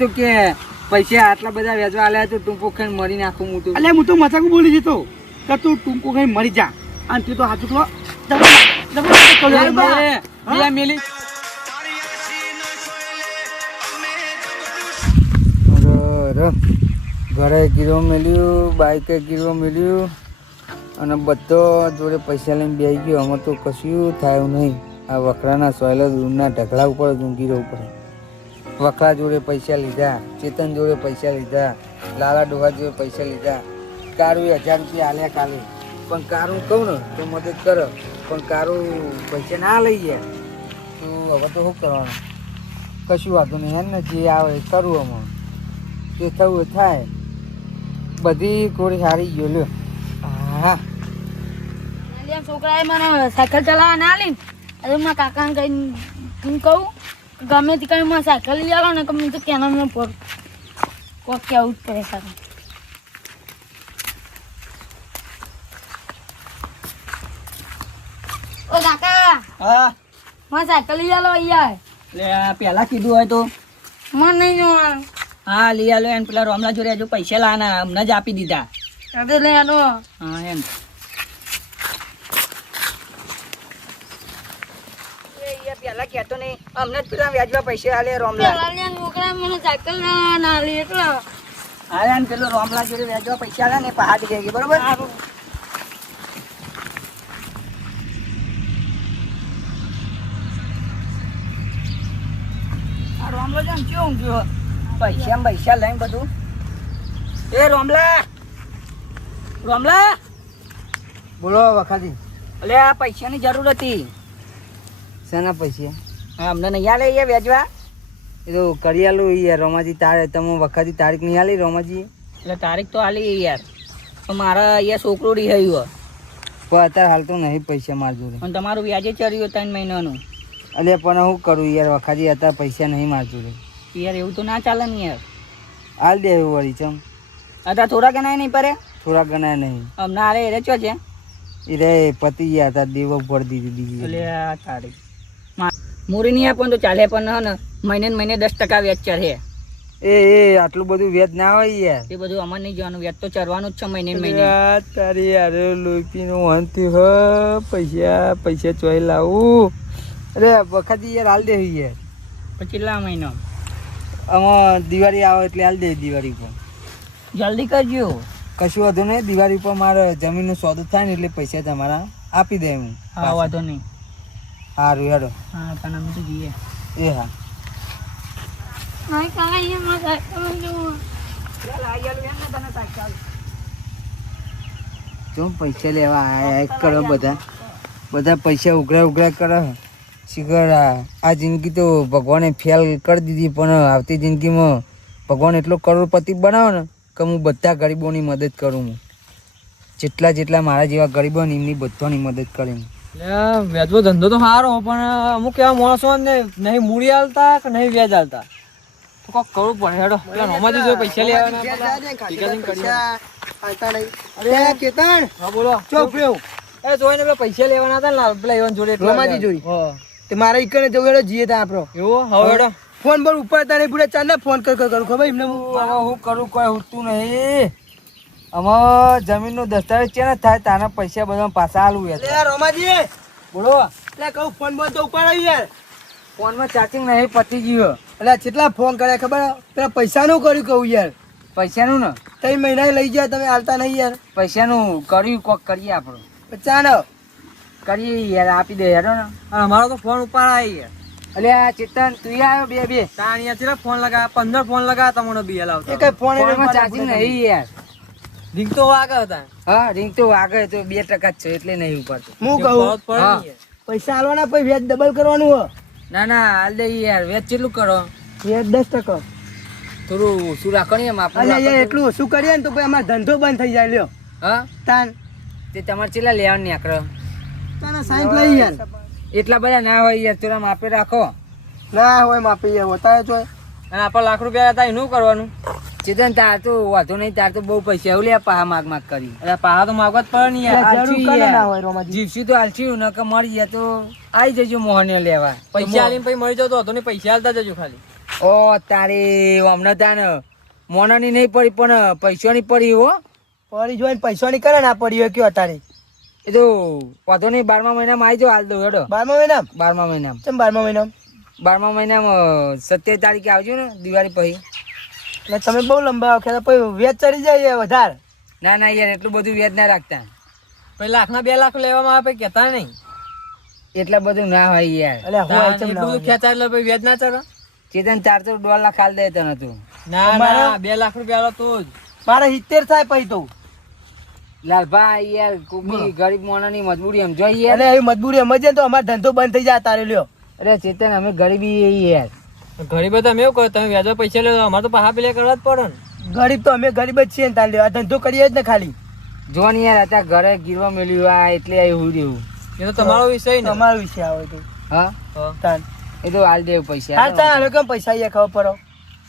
તો કે પૈસા આટલા બધા વેચવા આલ્યા તો ટૂંકો ખાઈને મરી નાખું હું તો. અલ્યા હું તો મજાક બોલી જતો કે તું ટૂંકો ખાઈને મરી જા અને તું તો હાચું તો મેલી ઘરે ગીરો મેલ્યું, બાઈકે ગીરો મેલ્યું અને બધો જોડે પૈસા લઈને બેસી ગયો. આમાં તો કશું થાય નહીં. આ વખરાના સોયલા દૂરના ઢગલા ઉપર ઊંઘી રહેવું પડે. વખરા જોડે પૈસા લીધા, ચેતન જોડે પૈસા લીધા, લાલા ડોહા જોડે પૈસા લીધા. કારું 1000 રૂપિયા આલ્યા કાલે, પણ કારું કહું ને તો મદદ કરો, પણ કારું પૈસા ના લઈ ગયા તો હવે તો શું કરવાનું? કશું વાંધો નહીં. હેને જે આવે એ કરવું. આમાં જે થવું થાય. બધી કોરી હારી ગયો. લ્યો હા છોકરાએ મને સાયકલ ચલાવવા ના લી. હવે મારા કાકાને કઈ હું કહું ગમે તે કઈ મને સાયકલ લઈ આવો ને હું તો કેના મેં પર કોક કેવું જ પડે સારું. ઓ કાકા હા મને સાયકલ લઈ આલો યાર. એટલે પહેલા કીધું હોય તો મને નહીં જોવાનું. હા લઈ આલો. એને પેલા રોમલા જોડે હજુ પૈસા લાના હમણાં જ આપી દીધા. અરે લઈ આલો. હા એમ પેલા કેતો નહીં. અમને જ પેલા વ્યાજવા પૈસા આલે રોમલા. પેલા છોકરા મને સાયકલ ના લી એટલે હા એમ પેલો રોમલા જોડે વ્યાજવા પૈસા આલે ને પહાડી દે ગઈ. બરોબર. આ રોમલો જેમ કેવું ગયો પૈસા લઈને બધું. એ રોમલા રોમલા બોલો વખાજી. એટલે આ પૈસાની જરૂર હતી. શાના પૈસા? હા અમને નહીં આલે એ વેચવા. એ તો કરી આલું યાર રોમાજી. તમે વખાજી તારીખ નહીં આલી રોમાજી? એટલે તારીખ તો આલી યાર, પણ મારા અહીંયા છોકરું રિહાયું. પણ અત્યારે હાલ તો નહીં પૈસા માર જોડે. પણ તમારું વ્યાજે ચડ્યું 3 મહિનાનું. એટલે પણ હું કરું યાર વખાજી, અત્યારે પૈસા નહીં માર જોડે. યાર એવું તો ના ચાલે ને યાર. હાલ દે એવું વળી ચમ. અત્યારે થોડા ગણાય નહીં પડે? થોડા ગણાય નહીં. હમણાં હાલે એ ચો છે એ રે પતિ ગયા હતા. દેવો ભરી દીધી. એટલે આ તારીખ મૂરી નહીં આપવાનું તો ચાલે, પણ ને મહિને 10% વ્યાજ ચડે. એ આટલું બધું વ્યાજ ના હોય યાર. એ બધું અમારે નહીં જવાનું. વ્યાજ તો ચડવાનું જ છે મહિને. તારી યાર લોહીનું હંતી હ પૈસા ચોઈ લાવું. અરે વખત યાર હાલ દે યાર. પછી કેટલા મહિનો? આમાં દિવાળી આવે એટલે હાલ દે. દિવાળી પર જલ્દી કરજો. કશું વાંધો નહીં. દિવાળી પર મારે જમીનનો સોદો થાય ને એટલે પૈસા તમારા આપી દે હું. હા વાંધો નહીં. સારું હેડો. હા તને અમે તો જઈએ. એ હા જો પૈસા લેવા આયા કરો. બધા પૈસા ઉઘરા કરે. શિખર આ જિંદગી તો ભગવાને ફેલ કરી દીધી, પણ આવતી જિંદગીમાં ભગવાન એટલો કરોડપતિ બનાવો ને કે હું બધા ગરીબોની મદદ કરું. હું જેટલા મારા જેવા ગરીબો ને એમની બધાની મદદ કરું. વ્યાજનો ધંધો તો સારો, પણ અમુક એવા માણસો ને નહીં મૂડી હાલતા કે નહીં વ્યાજ હાલતા. તો કોક કરવું પડે. હેડો પેલા નોમાજી જો પૈસા લેવાના. અરે કેતન હા બોલો. ચોપ રહ્યો. એ જોઈને પેલા પૈસા લેવાના હતા ને પેલા એવન જોડે. રોમાજી જોડી. તે મારે ઈકને જવું હેડો જીએ તા આપણો. એવું હવે હેડો. ફોન પર ઉપર તારે પૂરા ચાલ ને ફોન કરું ખબર એમને હું કરું કોઈ ઉઠતું નહીં. આમાં જમીનનો દસ્તાવેજ છે ને થાય તાના પૈસા બધા પાછા આલું યાર. રોમાજી બોલો. એટલે કહું ફોન બંધ તો ઉપર આવી યાર. ફોનમાં ચાર્જિંગ નહીં, પતી ગયો. એટલે કેટલા ફોન કર્યા ખબર? પેલા પૈસાનું કર્યું કહું યાર. પૈસાનું ને 3 મહિના લઈ ગયા તમે હાલતા નહીં યાર. પૈસાનું કર્યું કોક કરીએ આપણું. ચાલો કરીએ યાર આપી દે યાર ને. અમારો તો ફોન ઉપર આવી ગયા. એટલે આ ચેતન તું આવ્યો બે અહીંયા થી ફોન લગા 15 ફોન લગા તમને બી હલાવતા. એ કઈ ફોન ફોનમાં ચાર્જિંગ નહીં યાર. રિંગ તો વાગે હતા. હા રિંગ તો વાગે તો 2% જ છે એટલે નહીં ઉપાડતો. હું કહું પૈસા આલવાના પછી વ્યાજ ડબલ કરવાનું હો. ના હાલ દે યાર. વેચ કેટલું કરો? વ્યાજ 10%. થોડું ઓછું રાખો ને એમ આપણે. અલ્યા યાર એટલું ઓછું કરીએ ને તો પછી અમારો ધંધો બંધ થઈ જાય. લ્યો હા તાન તે તમારે ચેલા લેવાનું ને આકરો તાના 60 લઈ યાર. એટલા બધા ના હોય યાર. થોડા માપે રાખો. ના હોય માપી યાર હોતા જ હોય. અને આપણે લાખ રૂપિયા હતા એનું કરવાનું. ચેતન તાર તો વાંધો નહીં. તાર તો બહુ પૈસા એવું લે પાહા માગ કરી. અરે પાહા તો માગવા જ પડે ને યાર. જરૂર કને ના હોય રોમાજી. જીવસી તો હાલશું ને કે મળી જાય તો આવી જજો મોહને લેવા. પૈસા આલીને પછી મળી જાવ તો હતો ને પૈસા આલતા જજો ખાલી. ઓ તારી અમને તાને મોનાની નહીં પડી પણ પૈસાની પડી હો. પડી જોઈને પૈસાની કરે ના પડી હોય કયો અત્યારે એ તો વાંધો નહીં 12મા મહિનામાં આવી જાઓ હાલ દઉં હેડો. 12મા મહિના 12મા મહિનામાં ચમ 12મા મહિના 12મા મહિનામાં 27 તારીખે આવજો ને દિવાળી પછી. એટલે તમે બહુ લંબા વખત પછી વેચ ચડી જાય વધારે. ના ના યાર એટલું બધું વ્યાજ ના રાખતા. પછી લાખના 2 લાખ લેવામાં આવે પછી કહેતા નહીં. એટલા બધું ના હોય યાર. એટલે હોય તાન ચમ એટલું ના બધું હોય. ખેંચાય એટલે પછી વ્યાજ ના ચડે. ચેતન 400 લાખ હાલ દે તને તું. ના ના 2 લાખ રૂપિયા આલો તો જ. મારે 70 થાય પછી તો. લાલભાઈ યાર કોબી ગરીબ મોણાની મજબૂરી એમ જોઈએ યાર. એટલે એવી મજબૂરી સમજે તો અમારો ધંધો બંધ થઈ જાય તારે લ્યો. અરે ચેતન અમે ગરીબી યાર. ગરીબ તમે એવું કરો તમે વ્યાજો પૈસા લો અમારે તો પાહા પેલા કરવા જ પડે ને. ગરીબ તો અમે ગરીબ જ છીએ ને તારે લ્યો. આ ધંધો કરીએ જ ને ખાલી. જો ને યાર અત્યારે ઘરે ગીરવા મેલ્યું આ એટલે આવ્યું રહ્યું. એ તો તમારો વિષય ને. તમારો વિષય આવે તો હા તાન એ તો હાલ દેવ પૈસા. હાલ તાન હવે કેમ પૈસા અહીંયા ખબર પડો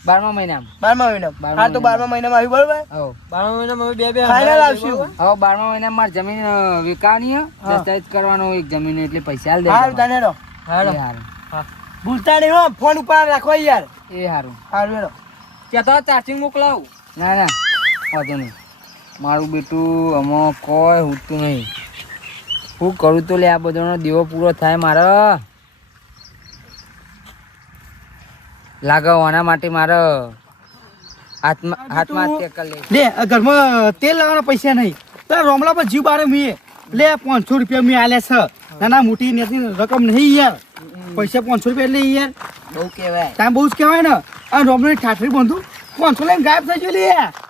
12મા મહિનામાં. 12મા મહિના હાલ તો 12મા મહિનામાં આવ્યું બરોબર. હો 12મા મહિનામાં હવે 2 ફાઇનલ આવશું. હવે 12મા મહિનામાં મારે જમીન વેચાવાની હે. દસ્તાવેજ કરવાનો એક જમીન એટલે પૈસા હાલ દે. હાલ તાને રો હાલો. હારું ભૂલતા નહીં હો ફોન ઉપર રાખો યાર. એ હારું. હાલ વેરો ત્યાં તો ચાર્જિંગ મોકલાવું. ના ના વાંધો નહીં. મારું બેટું આમાં કોઈ ઉઠતું નહીં. હું કરું તો લે આ બધાનો દેવો પૂરો થાય મારે. લાગવાના માટે મારે હાથમાં કરી લે. લે આ ઘરમાં તેલ લાવવાના પૈસા નહીં તારા રોમલા પર જીવ બારે મીએ લે 500 રૂપિયા મી આલ્યા છે. નાના મોટી નથી રકમ નહીં યાર. પૈસા 500 રૂપિયા એટલે યાર બહુ કહેવાય. ત્યાં બહુ જ કહેવાય ને. આ રોમલાની ઠાઠરી બંધું 500 લઈને ગાયબ થઈ ગયો લે.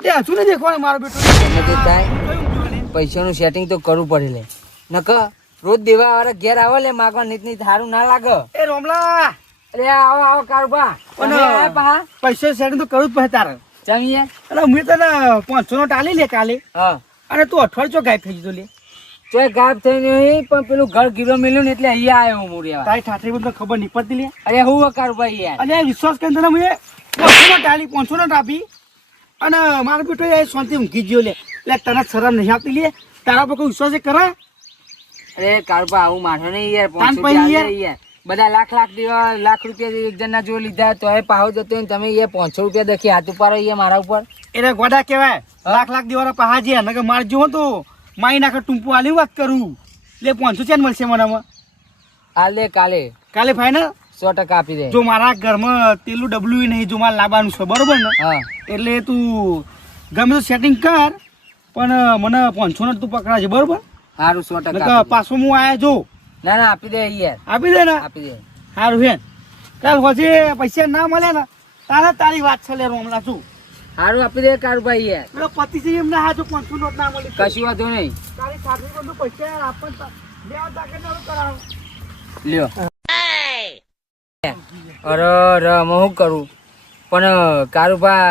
લે હજુ નહીં દેખવાનો મારો બેટો. ગમે તે થાય પૈસાનું સેટિંગ તો કરવું પડે લે. નકર રોજ દેવા વાળા ઘેર આવે લે માગવા નીત સારું ના લાગે. એ રોમલા અરે આવો આવો કારુબા. અને તમે આયા પા? પૈસા સેટિંગ તો કરવું જ પડે તારે. જમીએ. અરે મેં તને 500 નો ટાલી લે કાલે હા અને તું અઠવાડિયું ગાયબ થઈ ગયો લે. ચોય ગાયબ થઈ નહીં પણ પેલું ઘર ગીરો મેલ્યું ને એટલે અહીંયા આવ્યો હું રેવા. તારી ઠાઠરી બંધ ખબર નહીં પડતી લે. અરે હું કારુબા યાર. અને વિશ્વાસ કરીને તને મેં 500 નો ટાલી 500 નો ટાપી અને મારો બેટો એ શાંતિ ઊંઘી ગયો લે. એટલે તને શરમ નહીં આવતી લે. તારા પર કોઈ વિશ્વાસ કરે? અરે કારુબા આવું માથો નહીં યાર. તાન 500 પછી યાર યાર બધા લાખ રૂપિયા એક જણના જો લીધા તો એ પાહો જતો ને તમે એ 500 રૂપિયા દખી હાથ ઉપાડો એ મારા ઉપર. એને ગોડા કહેવાય. લાખ દેવાના પહાજી નકર માર જો તો માઈ નાખે ટૂંપું આલી વાત કરું. લે 500 ચેન મળશે મને હાલ દે કાલે કાલે ફાઈનલ 100% આપી દે. જો મારા ઘરમાં તેલું ડબલું નહીં જો મારે લાવવાનું છે બરોબર ને. હા એટલે તું ગમે તો સેટિંગ કર પણ મને 500 નો તું પકડાજે બરોબર. સારું 100% નકર પાછો હું આયા જો ના ના આપી દે યાર. આપી દે ને આપી દે. સારું હે ચાલ પછી પૈસા ના મળે ને તારે તારી વાત છે લે રોમલા શું સારું આપી દે કારુભાઈ યાર. પેલો પતિ છે એમને હાજો 500 નોટ ના મળી કશું વાંધો નહીં. તારી સાથે બધું પૈસા આપણને લેવા તાકે ના કરાવ. લ્યો અરે હું કરું પણ કારુભા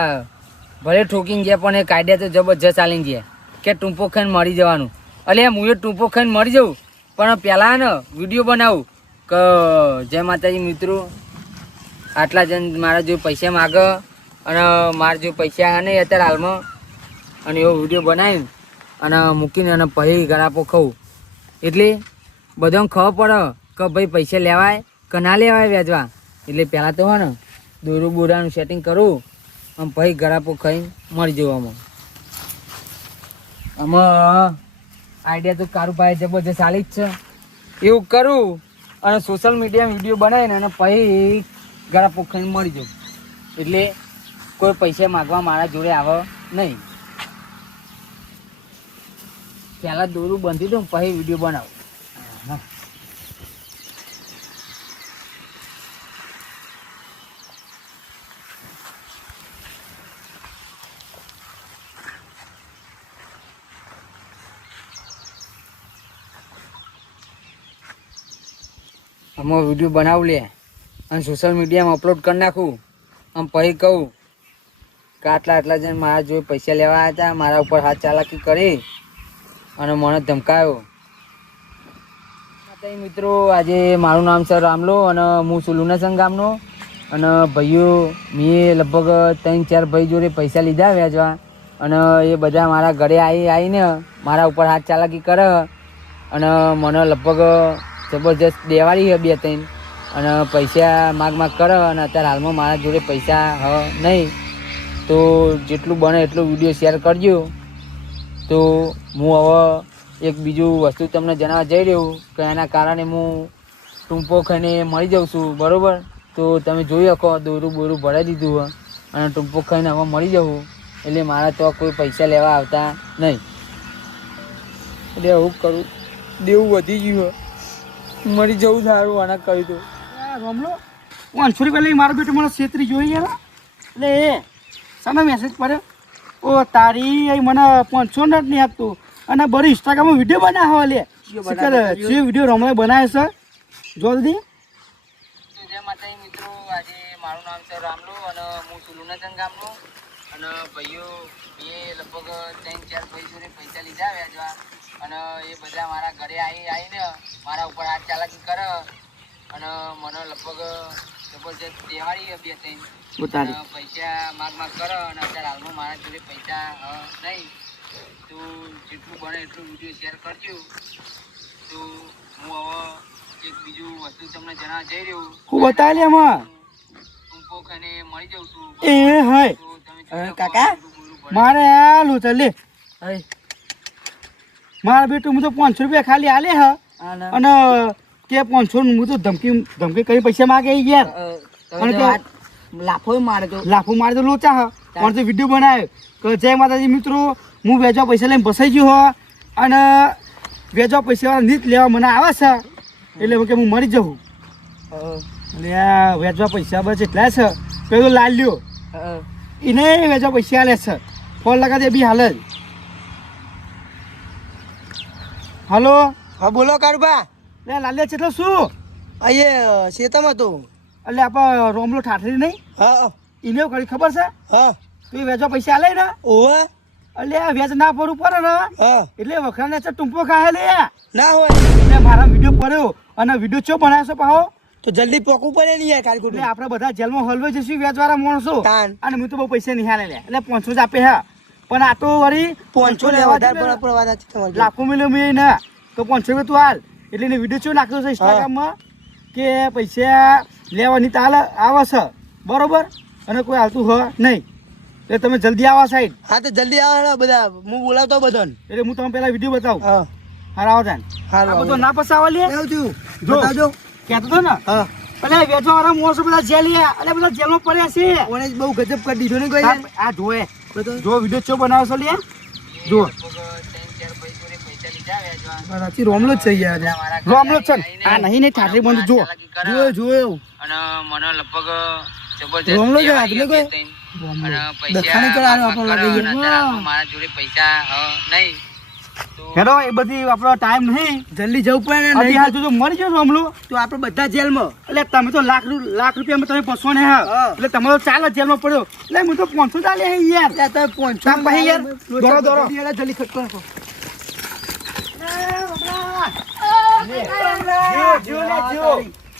ભલે ઠોકીને ગયા પણ એ કાયદા તો જબરજસ્ત ચાલીને ગયા કે ટૂંપો ખાઈને મરી જવાનું. અલે હું એ ટૂંપો ખાઈને મરી જાઉં પણ પહેલાં ને વિડીયો બનાવું કે જય માતાજી મિત્રો આટલા જણ મારા જો પૈસા માગે અને મારા જો પૈસા હા નહીં અત્યારે હાલમાં અને એવો વિડીયો બનાવી અને મૂકીને અને પછી ગળાપો ખાઉં એટલે બધાને ખબર પડે કે ભાઈ પૈસા લેવાય કે ના લેવાય વ્યાજવા. એટલે પહેલાં તો હોય ને દોરું બોરાનું સેટિંગ કરું અને પછી ગળાપો ખાઈને મરી જવામાં. આમાં આઈડિયા તો કારુભાઈ જબરજસ્ત ચાલી જ છે. એવું કરું અને સોશિયલ મીડિયામાં વિડીયો બનાવીને અને પછી ગળાપો ખાઈને મરી જાઉં. એટલે કોઈ પૈસા માગવા મારા જોડે આવે નહીં. પહેલાં દોરું બાંધી દઉં પછી વિડીયો બનાવું. હા આમાં વિડીયો બનાવું લે અને સોશિયલ મીડિયામાં અપલોડ કરી નાખું આમ પછી કહું કે આટલા જણ મારા જોડે પૈસા લેવા આવ્યા હતા મારા ઉપર હાથ ચાલાકી કરી અને મને ધમકાયો. મિત્રો આજે મારું નામ છે રામલો અને હું છું લુનાસંગ ગામનો અને ભાઈઓ મેં લગભગ 3-4 ભાઈ જોડે પૈસા લીધા વ્યાજવા અને એ બધા મારા ઘરે આવીને મારા ઉપર હાથ ચાલાકી કરે અને મને લગભગ જબરજસ્ત દેવાળી છે 2-3 અને પૈસા માગ કરો અને અત્યારે હાલમાં મારા જોડે પૈસા નહીં, તો જેટલું બને એટલું વિડીયો શેર કરજો. તો હું હવે એક બીજું વસ્તુ તમને જણાવવા જઈ રહ્યો કે એના કારણે હું ટૂંપો ખાઈને મળી જાઉં છું, બરાબર? તો તમે જોઈ શકો દોરું બોરું ભરાઈ દીધું હોય અને ટૂંપો ખાઈને હવે મળી જવું, એટલે મારા તો કોઈ પૈસા લેવા આવતા નહીં. એટલે હું કરું, દેવું વધી ગયું હોય, મરી જવું સારું આના કહી દઉં. રોમલો 500 રૂપિયા લઈ મારો બેટો મને છેતરી જોઈએ એટલે એ સામે મેસેજ પડ્યો, ઓ તારી એ મને 500 નથી નહીં આપતું અને બરી ઇન્સ્ટાગ્રામમાં વિડીયો બનાવો લે જે વિડીયો રોમલે બનાવે છે જલ્દી. જય માતાજી મિત્રો, આજે મારું નામ છે રામલો અને હું છું લુનાચંદ ગામનો. અને ભાઈઓ એ લગભગ 3-4 ભાઈઓને પૈસા લીધા વ્યાજવા અને એ બધા મારા ઘરે આવીને મારા ઉપર હાથ ચાલાકી કરે અને મને લગભગ જબરજસ્ત તહેવારી 2-3 પૈસા માગ કરે અને અત્યારે હાલમાં મારા જોડે પૈસા નહીં. તો જેટલું બને એટલું વિડીયો શેર કરજો. તો હું હવે એક બીજું વસ્તુ તમને જણાવવા જઈ રહ્યો, હું બતાવી લે એમાં ટૂંપો ખાઈને મળી જાઉં છું. એ હાય તો તમે કાકા મારે આલું ચાલ લે મારા બેટું હું તો 500 રૂપિયા ખાલી આલે હ અને કે 500 હું તો ધમકી કરી પૈસા માગે યાર. અને કે લાફો મારે તો લોચા હ પણ તો વિડીયો બનાવ્યો કે જય માતાજી મિત્રો, હું વેચવા પૈસા લઈને ફસાઈ ગયો હો અને વેચવા પૈસા નીત લેવા મને આવે છે એટલે કે હું મરી જાઉં. એટલે આ વેચવા પૈસા બસ એટલા છે પેલો લાલ લ્યો એને વેચવા પૈસા આલે છે, ફોન લગા દે બી હાલ જ. હલો હા બોલો કારુબા. લે લાલ્યા છે એટલે શું અહીંયા શેતામાં તો એટલે આપણે રોમલો ઠાઠરી નહીં હા એને કરી ખબર છે હા તો એ વેચવા પૈસા આલે ને ઓવા એટલે આ વેચ ના પડવું પડે ને હા એટલે વખરાને છે ટૂંપો ખાય લે ના હોય એટલે મારા વિડીયો પડ્યો અને વિડીયો ચો બનાવ્યો છે પાહો તો જલ્દી પોકવું પડે ને યાર કાલકુટ. એટલે આપણે બધા જેલમાં હલવાઈ જશું વેચવાળા માણસો તાન. અને હું તો બહુ પૈસા નહીં હાલે લે એટલે 500 જ આપે હા પણ આ તો વળી 500 લેવા વધારે પડવા નથી તમારે. લાખો મિલ્યો મેં ને તો 500 રૂપિયા તું હાલ એટલે એને વિડીયો ચો નાખ્યો છે ઇન્સ્ટાગ્રામમાં કે પૈસા લેવાની તાલ આવે છે બરોબર અને કોઈ હાલતું હ નહીં એટલે તમે જલ્દી આવો સાઈડ. હા તો જલ્દી આવો બધા, હું બોલાવતો બધાને. એટલે હું તમને પેલા વિડીયો બતાવું. હા હારા આવો તાન. હારું, આ બધો ના પસાવા લે આવું છું જો. બતાવજો. કહેતો તો ને હા એટલે વેચવા વાળા માણસો બધા જેલિયા એટલે બધા જેલમાં પડ્યા છે. ઓને બહુ ગજબ કરી દીધો ને કોઈ યાર. આ જોએ બતાવો. જો વિડીયો ચો બનાવો છો લે જો 3-4 ભાઈઓને પૈસા લીધા વ્યાજવા સાચી રોમલો જ છે યાર. રોમલો છે ને. આ નહીં નહીં ઠાઠરી બંધ જો જોયો અને મને લગભગ જબરજસ્ત રોમલો છે, તહેવારી આટલો કોઈ? 2-3 અને પૈસા દખાણી કરાયો આપણો માગ લાગે કરો છે. અને અત્યારે હાલમાં મારા જોડે પૈસા નહીં. તો હેડો એ બધી આપણો ટાઈમ નહીં જલ્દી જવું પડે ને અઢી નહીં હાલ જો મરી ગયો રોમલો તો આપણે બધા જેલમાં. એટલે તમે તો લાખ રૂપિયામાં તમે ફસવો ને હા હા. એટલે તમારો ચાલ જ જેલમાં પડ્યો એટલે હું તો 500 ચાલે હે યાર. ત્યાં તમે 500 કામ પછી યાર દોડો દોડો જલ્દી ખટકો નાખો.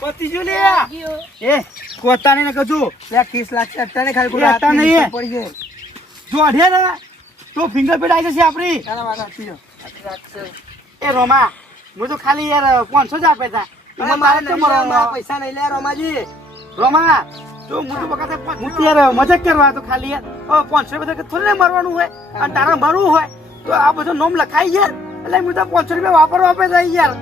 પતિ જો લે એ કોતાને ને કજો ત્યાં 30 લાખ છે અત્યારે ખાલી એ અત્યારે નહીં. પડી ગયો. જો અઢે ને તો ફિંગરપ્રિન્ટ આવી જશે આપણી. ચાલો વાગા પીઓ. એ રોમા હું તો ખાલી યાર 500 જ આપે તા અરે મારે નહીં લેવા, મારા પૈસા નહીં લે રોમાજી. રોમા તો હું તો બકાતે હું તો યાર મજાક કરવા તો ખાલી યાર 500 રૂપિયા થોડી ને મરવાનું હોય અને તારા મરવું હોય તો આ બધું નોમ લખાઈ યાર એટલે હું તો 500 રૂપિયા વાપરવા આપે તા યાર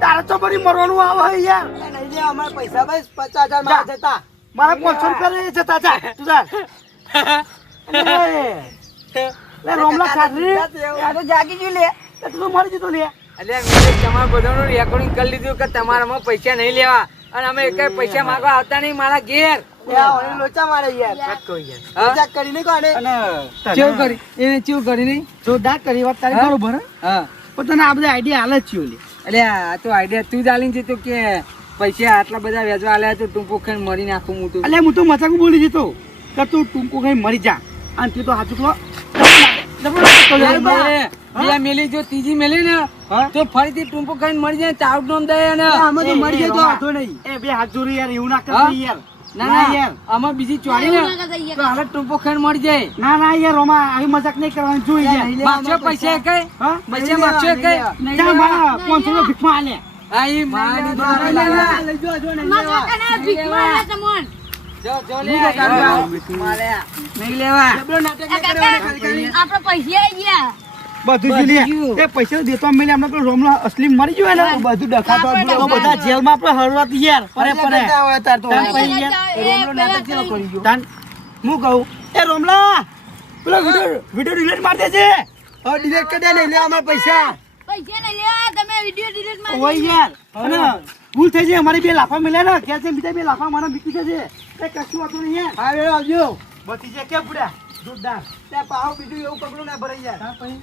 તારે તો બરી મરવાનું આવે યાર. એ નહીં લે, અમારા પૈસા બસ 50,000 માં જતા. મારા 500 રૂપિયા લઈ જતા જા તું જા. લે રોમલા ખાતરી આ તો જાગી ગયું લે તું તો મરી જતો લે. એટલે મેં તમારા બધાનું રેકોર્ડિંગ કરી લીધું કે તમારામાં પૈસા નહીં લેવા અને અમે એક પૈસા માંગવા આવતા નહીં મારા ઘેર. એ આ ઓને લોચા મારે યાર. મજાક કરીને કોને? અને ચેવું કરી એને ચેવું કરી નહીં જોરદાર કરી વાત તારી હા? બરોબર હે? હા પણ તને આ બધા આઈડિયા હાલ જ છે લે. એટલે આ તો આઈડિયા તું જ આલીને છે તો કે પૈસા આટલા બધા વેચવા આલ્યા તો ટૂંપો ખાઈને મરી નાખું હું તો. એટલે હું તો મજાક બોલી જતો કે તું ટૂંકો કઈ મરી જા અને તું તો હાચું કહો બે મેલી જો ત્રીજી મેલી ને હા? તો ફરીથી ટૂંપો ખાઈને મરી જાય ચાઉટ નોમ દે ને આમાં તો મરી જાય તો વાંધો નહીં. એ બે હાથ જોડી યાર એવું ના હા? કરતી યાર. ના ના યાર આમાં બીજી ચોરી ને તો હાલ ટૂંપો ખાઈને મરી જાય. ના ના યાર રોમા આવી મજાક નહીં કરવાની જોઈ યાર, જાય. નહીં માગશો પૈસા કઈ હા? પૈસા માગશો કઈ જા મારા 500 ભીખમાં આલે આ ઈ માની મારે લેવા લઈ જો જો નહીં મારા લેવા કાકાને ભીખ મારે તમોન. જો લે નહીં લેવા જબરો નાટક આ ન કરવાના કાકા, ખાલી ખાલી આપણે પૈસા આઈ ગયા. બધું જ લે એ પૈસા દેતો મેલે આપણે પેલો રોમલો અસલી મરી ગયો ને બધું ડખાતો તો બધા જેલમાં આપણે હરવાત યાર પરે પરે હોય તાર તો તાન પછી એ યાર પેલા ચેલો કરી ગયો તાન હું કહું એ રોમલા પેલો વિડિયો ડિલીટ માર દેજે હવે ડિલીટ કરી દે નહીં લેવા અમારા પૈસા પૈસા નહીં લેવા, તમે વિડીયો ડિલીટ મારી ઓય યાર અને ભૂલ થઈ જાય અમારી બે લાફા મળ્યા ને ક્યાં છે બીજા બે લાફા મને બીકી જશે એ કશું હતું નહીં યાર હા વેળો આવજો બધી છે કે પૂરા જોરદાર ત્યાં પાવ બીજું એવું પગલું ના ભરાઈ જાય પછી